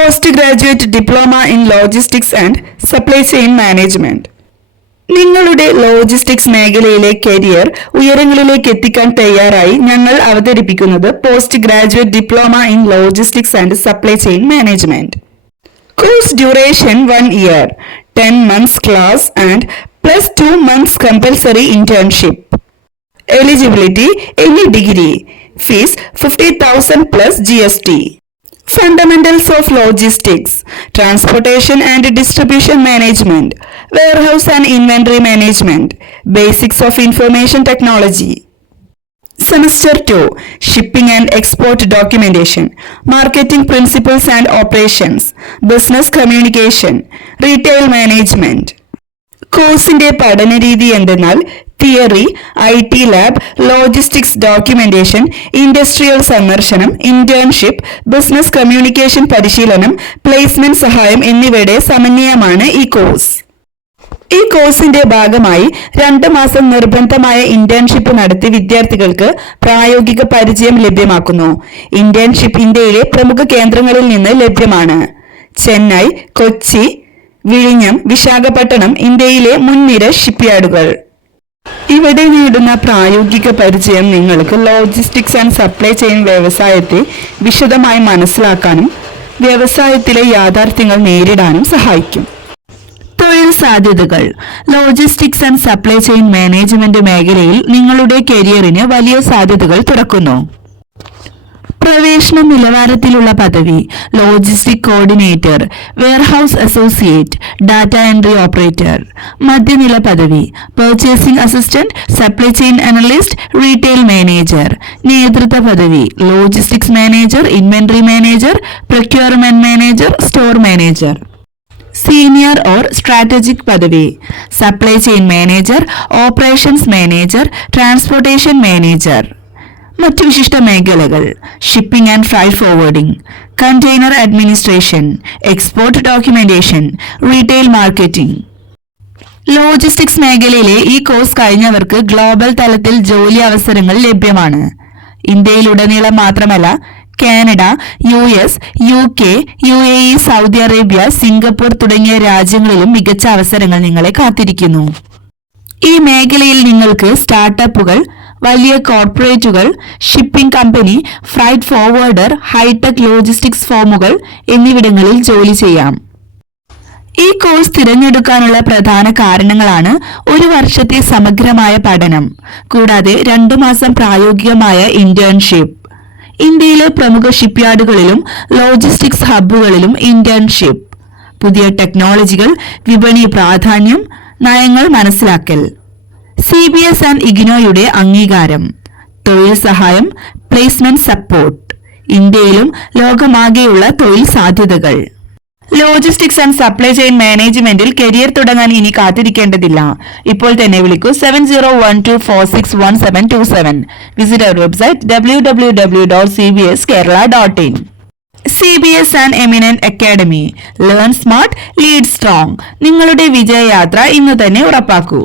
Post graduate diploma in logistics and supply chain management. നിങ്ങളുടെ logistics മേഖലയിലെ career ഉയരങ്ങളിലേക്ക് എത്തിക്കാൻ തയ്യാറായി ഞങ്ങൾ അവതരിപ്പിക്കുന്നത് post graduate diploma in logistics and supply chain management. Course duration 1 year, 10 months class and plus 2 months compulsory internship. Eligibility any degree. Fees 50,000 plus GST. Fundamentals of logistics: transportation and distribution management, warehouse and inventory management, basics of information technology. Semester 2 shipping and export documentation, marketing principles and operations, business communication, retail management. കോഴ്സിന്റെ പഠനരീതി എന്തെന്നാൽ theory, IT lab, logistics documentation, industrial സന്ദർശനം, internship, business communication പരിശീലനം, placement സഹായം എന്നിവയുടെ സമന്വയമാണ് ഈ course. ഈ കോഴ്സിന്റെ ഭാഗമായി 2 മാസം നിർബന്ധമായ ഇന്റേൺഷിപ്പ് നടത്തി വിദ്യാർത്ഥികൾക്ക് പ്രായോഗിക പരിചയം ലഭ്യമാക്കുന്നു. ഇന്റേൺഷിപ്പ് ഇന്ത്യയിലെ പ്രമുഖ കേന്ദ്രങ്ങളിൽ നിന്ന് ലഭ്യമാണ്. ചെന്നൈ, കൊച്ചി, വിഴിഞ്ഞം, വിശാഖപട്ടണം ഇന്ത്യയിലെ മുൻനിര ഷിപ്പ്യാർഡുകൾ. ഇവിടെ നേടുന്ന പ്രായോഗിക പരിചയം നിങ്ങൾക്ക് ലോജിസ്റ്റിക്സ് ആൻഡ് സപ്ലൈ ചെയിൻ വ്യവസായത്തെ വിശദമായി മനസ്സിലാക്കാനും വ്യവസായത്തിലെ യാഥാർത്ഥ്യങ്ങൾ നേരിടാനും സഹായിക്കും. തൊഴിൽ സാധ്യതകൾ. Logistics and supply chain management മേഖലയിൽ നിങ്ങളുടെ കരിയറിന് വലിയ സാധ്യതകൾ തുറക്കുന്നു. പ്രവേശന നിലവാരത്തിലുള്ള പദവി: logistic coordinator, warehouse associate, data entry operator. മധ്യനില പദവി: purchasing assistant, supply chain analyst, retail manager. നേതൃത്വ പദവി: logistics manager, inventory manager, procurement manager, store manager. Senior or strategic പദവി: supply chain manager, operations manager, transportation manager. മറ്റു വിശിഷ്ട മേഖലകൾ: shipping and freight forwarding, container administration, export documentation, retail marketing. Logistics മേഖലയിലെ ഈ course കഴിഞ്ഞവർക്ക് global തലത്തിൽ ജോലി അവസരങ്ങൾ ലഭ്യമാണ്. ഇന്ത്യയിലുടനീളം മാത്രമല്ല, Canada, US, UK, UAE, Saudi Arabia, Singapore തുടങ്ങിയ രാജ്യങ്ങളിലും മികച്ച അവസരങ്ങൾ നിങ്ങളെ കാത്തിരിക്കുന്നു. ഈ മേഖലയിൽ നിങ്ങൾക്ക് സ്റ്റാർട്ടപ്പുകൾ, വലിയ കോർപ്പറേറ്റുകൾ, shipping company, freight forwarder, hi-tech logistics ഫേമുകൾ എന്നിവിടങ്ങളിൽ ജോലി ചെയ്യാം. ഈ കോഴ്സ് തിരഞ്ഞെടുക്കാനുള്ള പ്രധാന കാരണങ്ങളാണ്: 1 വർഷത്തെ സമഗ്രമായ പഠനം, കൂടാതെ 2 മാസം പ്രായോഗികമായ ഇന്റേൺഷിപ്പ്, ഇന്ത്യയിലെ പ്രമുഖ ഷിപ്പ്യാർഡുകളിലും ലോജിസ്റ്റിക്സ് ഹബ്ബുകളിലും ഇന്റേൺഷിപ്പ്, പുതിയ ടെക്നോളജികൾ, വിപണി പ്രാധാന്യം, നയങ്ങൾ മനസ്സിലാക്കൽ, CBS ആൻഡ് ഇഗ്നോയുടെ അംഗീകാരം, തൊഴിൽ സഹായം, പ്ലേസ്മെന്റ് സപ്പോർട്ട്, ഇന്ത്യയിലും ലോകമാകെയുള്ള തൊഴിൽ സാധ്യതകൾ. ലോജിസ്റ്റിക്സ് ആൻഡ് സപ്ലൈ ചെയിൻ മാനേജ്മെന്റിൽ കരിയർ തുടങ്ങാൻ ഇനി കാത്തിരിക്കേണ്ടതില്ല. ഇപ്പോൾ തന്നെ വിളിക്കൂ 7012461727. Visit our website www.cbskerala.in. CBS and Eminent Academy. Learn smart, lead strong. നിങ്ങളുടെ വിജയയാത്ര ഇന്ന് തന്നെ ഉറപ്പാക്കൂ.